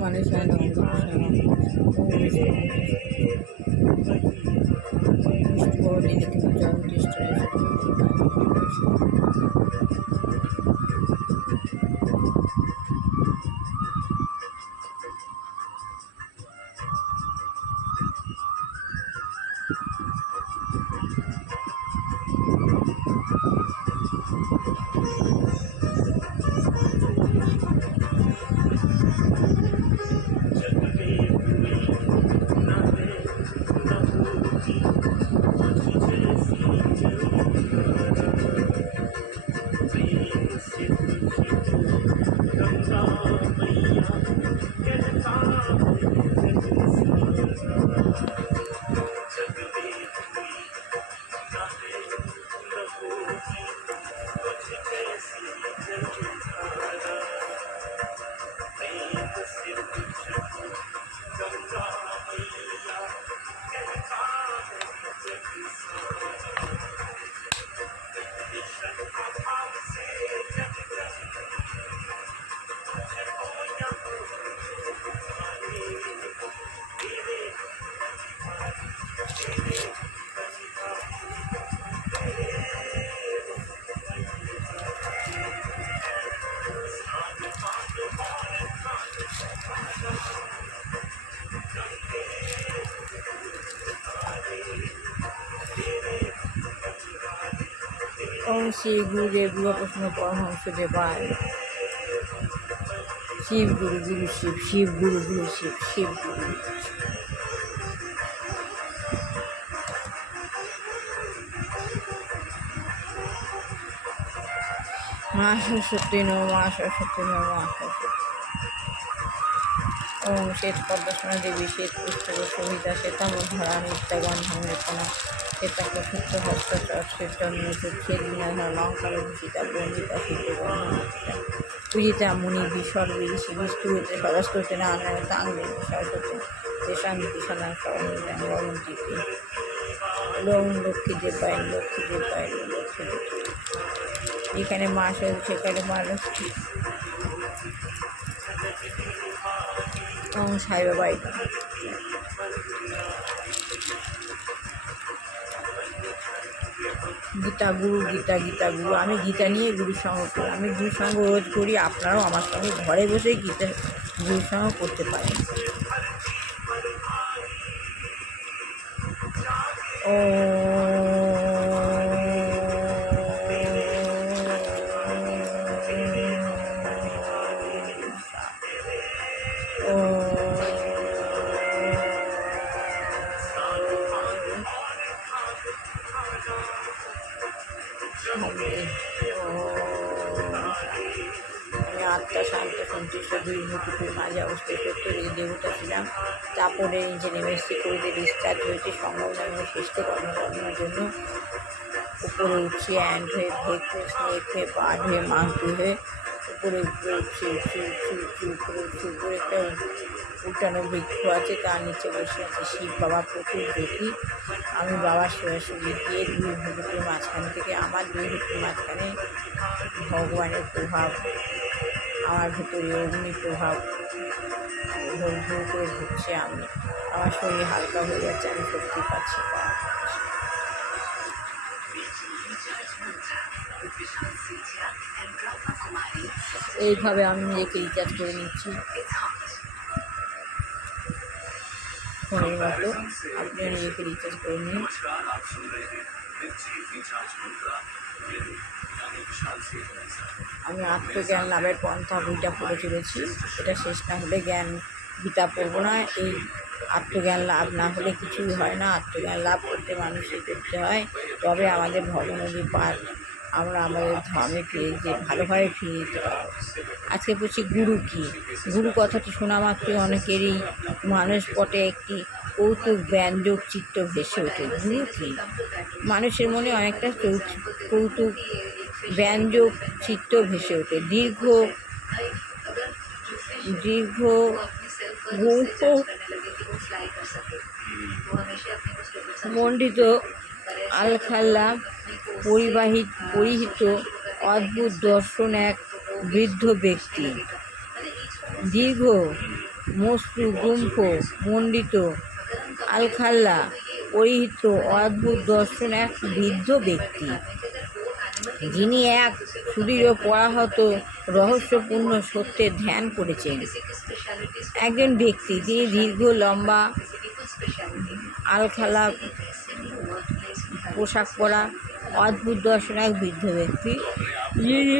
মানে চায় না বড় দিকে থেকে জল চেষ্টা ओम श्री गुरुदेव प्रश्न परमहंसदेवाय शिव गुरु गुरु शिव शिव गुरु गुरु शिव शिव गुरु माँ सरस्वती नमो माँ सरस्वती नमो माँ सरस्वती ओम श्वेत पद्मसना देवी श्वेत पुस्तक सविता श्वेतामधरा नित्यगंधमृतना श्वेताकृष्ण हस्तचर श्वेतन्येदीना लंकार भूषिता बंदिता श्वेतगंधमृता पूजिता मुनि विसर्गी विस्तुते सरस्वती नारायण सरस्वती देशांति सदा शरणं वरन्ति लोम लक्ष्मी देवाय लक्ष्मी এখানে মা সেখানে মা লক্ষ্মী সাই বাবা গীতা গুরু গীতা গুরু আমি গীতা নিয়ে গুরুর সঙ্গ করি আমি গুরুর সঙ্গ রোজ করি আপনারাও আমার সঙ্গে ঘরে বসে গীতা গুরুর সঙ্গ করতে পারেন ও আত্মা শান্ত সন্তুষ্ট দুই মুকুটের মাঝে অবস্থিত সত্য দেবতা ছিলাম তারপরে নিজে নেমেছি করে ডিসচার্জ হয়েছে সংগ্রাম নামে শ্রেষ্ঠ কর্মকর্মের জন্য উপরে উঠছি অ্যান্ড হয়ে ভেগ হয়ে স্নেক হয়ে পাড় হয়ে মাংটি হয়ে উপরে উপরে উঠছি উপরে একটা উঠানো বৃক্ষ আছে তার নিচে বসে আছে শিব বাবা প্রচুর দেখি আমি বাবার সরাসরি গিয়ে দুই মুকুটের মাঝখান থেকে আমার দুই মুকুটের মাঝখানে ভগবানের প্রভাব আমার ভিতরে অগ্নি প্রভাব ভোর করে ঢুকছে আমি আমার শরীর হালকা হয়ে যাচ্ছে আমি শক্তি পাচ্ছি এইভাবে আমি নিজেকে রিচার্জ করে নিচ্ছি ফোনের মতো আপনিও নিজেকে রিচার্জ করে নিন আমি আত্মজ্ঞান লাভের পন্থা বইটা পড়ে চলেছি এটা শেষ না হলে জ্ঞান গীতা পড়বো না এই আত্মজ্ঞান লাভ না হলে কিছুই হয় না আত্মজ্ঞান লাভ করতে মানুষই করতে হয় তবে আমাদের ভবনদী পার আমরা আমাদের ধর্মে ফিরে যে ভালোভাবে ফিরে যেতে পারবো আজকে বলছি গুরু কী গুরু কথাটি শোনা মাত্রই অনেকেরই মানুষ পটে একটি কৌতুক ব্যঞ্জক চিত্ত ভেসে ওঠে গুরু কী মানুষের মনে অনেকটা কৌতুক ব্যঞ্জক চিত্ত ভেসে ওঠে দীর্ঘ মণ্ডিত আলখাল্লা পরিহিত অদ্ভুত দর্শন এক বৃদ্ধ ব্যক্তি, দীর্ঘ মসৃ গুম্ফ মণ্ডিত আলখাল্লা পরিহিত অদ্ভুত দর্শন এক বৃদ্ধ ব্যক্তি, যিনি এক সুদৃঢ় পরাহত রহস্যপূর্ণ সত্যের ধ্যান করেছেন। একজন ব্যক্তি, তিনি দীর্ঘ লম্বা আলখাল্লা পোশাক পরা অদ্ভুত দর্শন এক বৃদ্ধ ব্যক্তি, যিনি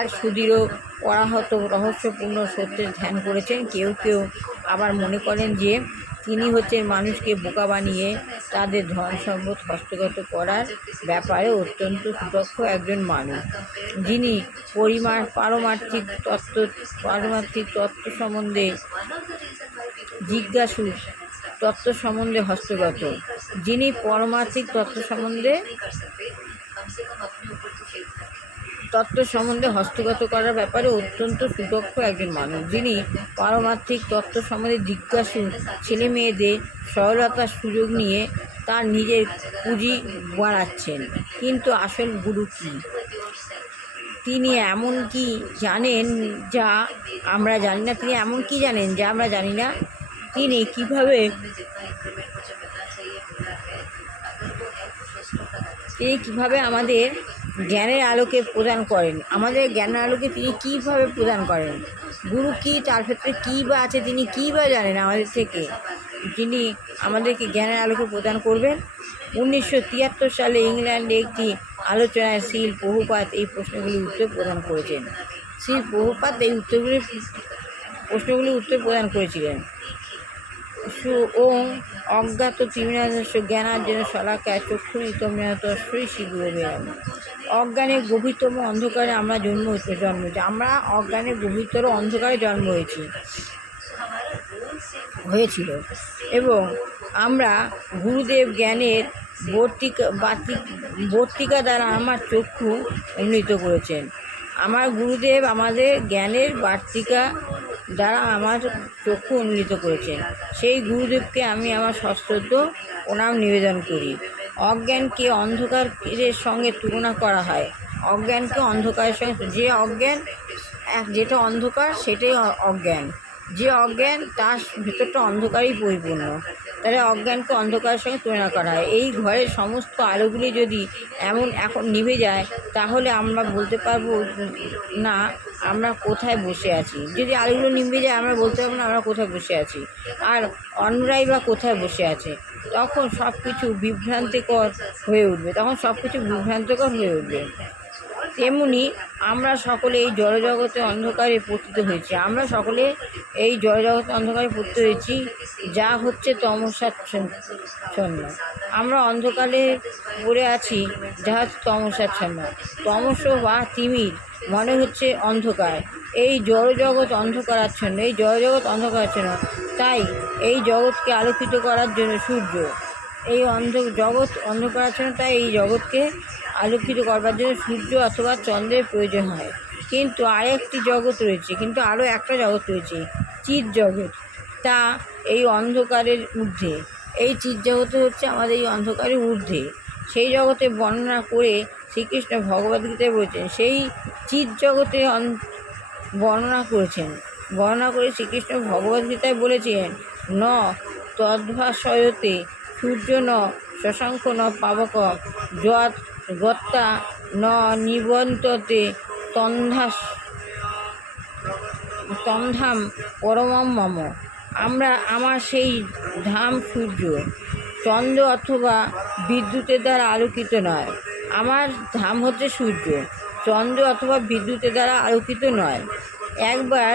এক সুদৃঢ় পরাহত রহস্যপূর্ণ সত্যের ধ্যান করেছেন। কেউ কেউ আবার মনে করেন যে তিনি হচ্ছেন মানুষকে বোকা বানিয়ে তাদের ধন সম্পদ হস্তগত করার ব্যাপারে অত্যন্ত সুদক্ষ একজন মানুষ, যিনি পারমার্থিক তত্ত্ব সম্বন্ধে জিজ্ঞাসু তত্ত্ব সম্বন্ধে হস্তগত, যিনি পারমার্থিক তত্ত্ব সম্বন্ধে হস্তগত করার ব্যাপারে অত্যন্ত সুদক্ষ একজন মানুষ, যিনি পারমার্থিক তত্ত্ব সম্বন্ধে জিজ্ঞাসু ছেলে মেয়েদের সরলতার সুযোগ নিয়ে তার নিজের পুঁজি বাড়াচ্ছেন। কিন্তু আসল গুরু কী? তিনি এমন কি জানেন যা আমরা জানি না? তিনি এমন কি জানেন যা আমরা জানি না? তিনি কিভাবে আমাদের জ্ঞানের আলোকে প্রদান করেন? আমাদের জ্ঞানের আলোকে তিনি কীভাবে প্রদান করেন? গুরু কী? তার ক্ষেত্রে কী বা আছে? তিনি কী বা জানেন আমাদের থেকে, যিনি আমাদেরকে জ্ঞানের আলোকে প্রদান করবেন? 1973 সালে ইংল্যান্ডে একটি আলোচনায় শ্রীল প্রভুপাদ এই প্রশ্নগুলির উত্তর প্রদান করেছেন। শ্রীল প্রভুপাদ এই প্রশ্নগুলির উত্তর প্রদান করেছিলেন। ওং অজ্ঞাত ত্রিবিনাশস্য জ্ঞানার্জন্য শলাকায় চক্ষুরিতম তস্মৈ শ্রীগুরবে নমঃ। অজ্ঞানের গভীরতম অন্ধকারে আমরা জন্মেছি। আমরা অজ্ঞানের গভীরতর অন্ধকারে জন্ম হয়েছিল এবং আমরা গুরুদেব জ্ঞানের বর্তিকা দ্বারা আমার চক্ষু উন্নীত করেছেন। আমার গুরুদেব আমাদের জ্ঞানের বার্তিকা দ্বারা আমার চক্ষু উন্নীত করেছেন। সেই গুরুদেবকে আমি আমার সশ্রদ্ধ প্রণাম নিবেদন করি। অজ্ঞানকে অন্ধকারের সঙ্গে তুলনা করা হয়। অজ্ঞানকে অন্ধকারের সঙ্গে, যেটা অন্ধকার সেটাই অজ্ঞান, যে অজ্ঞান তার ভেতরটা অন্ধকারেই পরিপূর্ণ, তাহলে অজ্ঞানকে অন্ধকারের সঙ্গে তুলনা করা হয়। এই ঘরের সমস্ত আলোগুলি যদি এখন নিভে যায়, তাহলে আমরা বলতে পারবো না আমরা কোথায় বসে আছি। যদি আলোগুলো নিভে যায়, আমরা বলতে পারবো না আমরা কোথায় বসে আছি, আর অন্যরাই বা কোথায় বসে আছে। তখন সব কিছু বিভ্রান্তিকর হয়ে উঠবে। তেমনি আমরা সকলে এই জড়জগতে অন্ধকারে পতিত হয়েছি। যা হচ্ছে তমসাচ্ছন্ন। আমরা অন্ধকারে পড়ে আছি, যা হচ্ছে তমসাচ্ছন্ন। তমস বা তিমির মনে হচ্ছে অন্ধকার। এই জড়জগৎ অন্ধকারাচ্ছন্ন। তাই এই জগৎকে আলোকিত করার জন্য সূর্য, এই জগৎ অন্ধকারাচ্ছন্ন, তাই এই জগৎকে আলোকিত করবার জন্য সূর্য অথবা চন্দ্রের প্রয়োজন হয়। কিন্তু আরও একটা জগৎ রয়েছে, চিৎ জগৎ। তা এই অন্ধকারের ঊর্ধ্বে। এই চিৎ জগতে হচ্ছে আমাদের এই অন্ধকারের ঊর্ধ্বে। সেই জগতে বর্ণনা করে শ্রীকৃষ্ণ ভগবদ্গীতায় বলেছেন। সেই চিৎ জগতে বর্ণনা করে শ্রীকৃষ্ণ ভগবদ্গীতায় বলেছেন, ন তদ্ভাসয়তে সূর্য ন শশাঙ্ক ন পাবক যৎ গত্তা ন নিবন্ততে তন্ধাম পরমম মম। আমার সেই ধাম সূর্য, চন্দ্র অথবা বিদ্যুতের দ্বারা আলোকিত নয়। আমার ধাম হচ্ছে সূর্য, চন্দ্র অথবা বিদ্যুতের দ্বারা আলোকিত নয়। একবার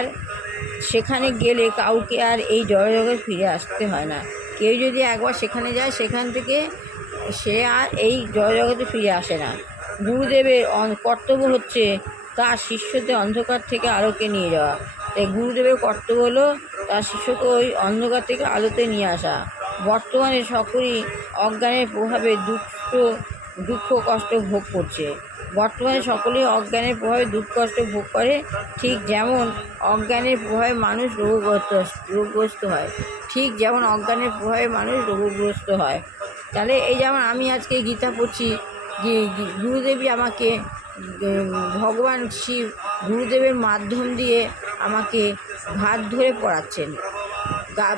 সেখানে গেলে কাউকে আর এই জড়জগৎ ফিরে আসতে হয় না। কেউ যদি একবার সেখানে যায়, সেখান থেকে সে আর এই জড়জগতে ফিরে আসে না। গুরুদেবের কর্তব্য হচ্ছে তার শিষ্যদের অন্ধকার থেকে আলোকে নিয়ে যাওয়া। তাই গুরুদেবের কর্তব্য হলো তার শিষ্যকে ওই অন্ধকার থেকে আলোতে নিয়ে আসা। বর্তমানে সকলেই অজ্ঞানের প্রভাবে দুঃখ কষ্ট ভোগ করছে। ঠিক যেমন অজ্ঞানের প্রভাবে মানুষ রোগগ্রস্ত হয়। তাহলে এই যেমন আমি আজকে গীতা পড়ছি, যে গুরুদেবই আমাকে ভগবান শিব গুরুদেবের মাধ্যম দিয়ে আমাকে ঘাট ধরে পড়াচ্ছেন।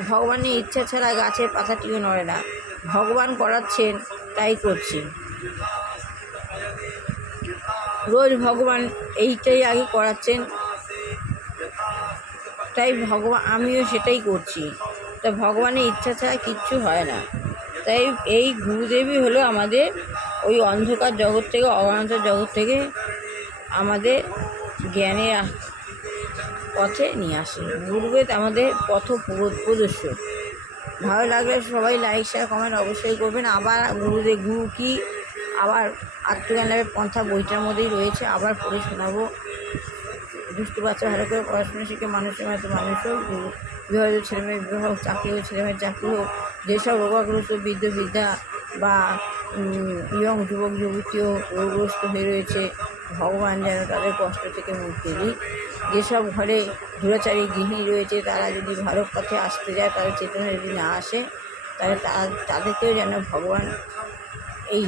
ভগবানের ইচ্ছা ছাড়া গাছের পাতাটিও নড়ে না, ভগবান করাচ্ছেন তাই করছি। রোজ ভগবান এইটাই আগে করাচ্ছেন, তাই আমিও সেটাই করছি। তা ভগবানের ইচ্ছা ছাড়া কিচ্ছু হয় না। তাই এই গুরুদেবই হলো আমাদের ওই অন্ধকার জগৎ থেকে, অজ্ঞানতার জগৎ থেকে আমাদের জ্ঞানের পথে নিয়ে আসে। গুরুদেব আমাদের পথ প্রদর্শক। ভালো লাগলে সবাই লাইক শেয়ার কমেন্ট অবশ্যই করবেন। আবার গুরু কি আবার আত্মজ্ঞান লাভের পন্থা বইটার মধ্যেই রয়েছে, আবার পড়ে শোনাবো। দুষ্টু বাচ্চা ভালো করে পড়াশোনা শিখে মানুষের মতো মানুষ হোক, বিবাহ ছেলেমেয়ের বিবাহ হোক, চাকরি হোক ছেলেমেয়ের চাকরি হোক, যেসব রোগাগ্রস্ত বৃদ্ধা বা ইয়ং যুবক যুবতীও রোগগ্রস্ত হয়ে রয়েছে, ভগবান যেন তাদের কষ্ট থেকে মুক্তি দিই। যেসব ঘরে দুরাচারী গৃহিণী রয়েছে, তারা যদি ভালো পথে আসতে যায়, তাদের চেতনা যদি না আসে, তাহলে তাদেরকেও যেন ভগবান এই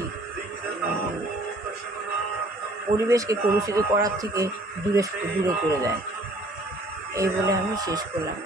পরিবেশকে কলুষিত করার থেকে দূরে করে দেয়। এই বলে আমি শেষ করলাম।